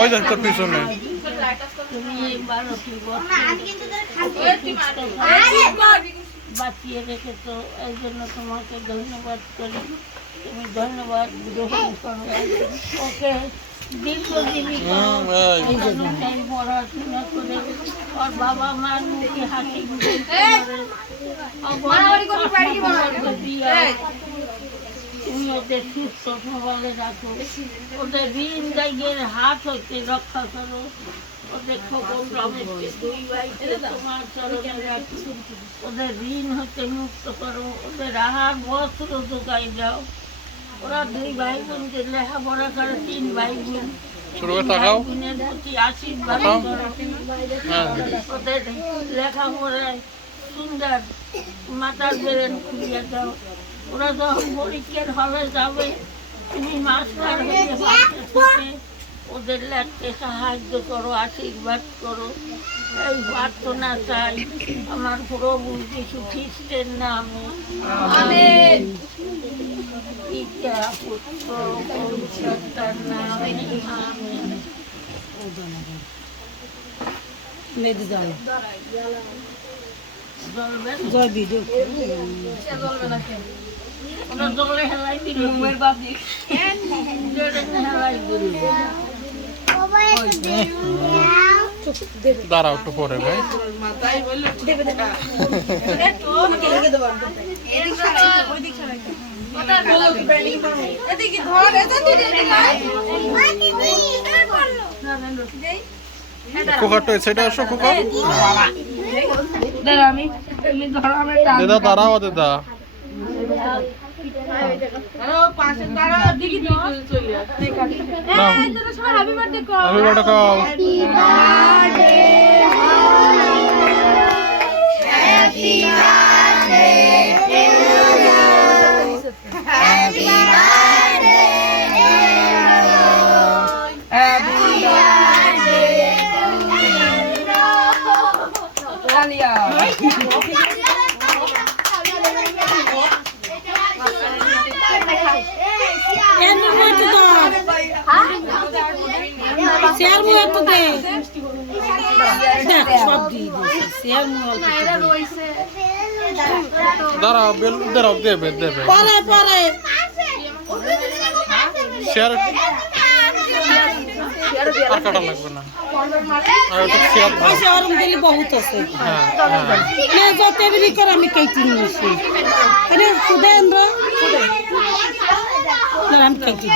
ওই দেখ তোর পিছনে বাঁচিয়ে রেখেছো এই জন্য তোমাকে ধন্যবাদ করি। তুমি ধন্যবাদ গ্রহণ করো। ওকে দীর্ঘজীবী করো, এই জন্য তাই পড়াশোনা করে ওর বাবা মার মুখে হাসি মুখে তুমি ওদের সুস্থ সবলে রাখো, ওদের ঋণ দায়ের হাত হইতে রক্ষা করো, ওদের খবর রমেশকে দুই ভাইকে তোমার চরণে রাখো, ওদের ঋণ হতে মুক্ত করো, ওদের আহার বস্ত্র যোগাই দাও। ওরা দুই ভাই বোনকে লেখাপড়া করে, তিন ভাই বোন বোনের প্রতি আশীর্বাদ করো, ওদের লেখাপড়ায় সুন্দর মাথার বেরেন খুলিয়ে দাও। ওরা যখন পরীক্ষার হলে যাবে তুমি মাস্টার হয়ে পাশে ওদের লেখতে সাহায্য করো, আশীর্বাদ করো। এই প্রার্থনা চাই আমার প্রভু যীশু খ্রিস্টের নামে। আমেন। পিতা পুত্র পবিত্রাত্মার নামে আমেন। জয় বিজু ওরা জলে হেলাই দিল মেয়ের বাপ হেলাই দিল। দাঁড়াও একটু পরে ভাই কুকারটা সেটা আসো কুকার দাদা দাঁড়াও দাদা হ্যাপি বার্থডে কও দাঁড়াও দাঁড়াও দেবে দেবে শেয়ার আর কাটা লাগবে না বহুত আছে আমি কেটে নিয়েছি আমি কেটে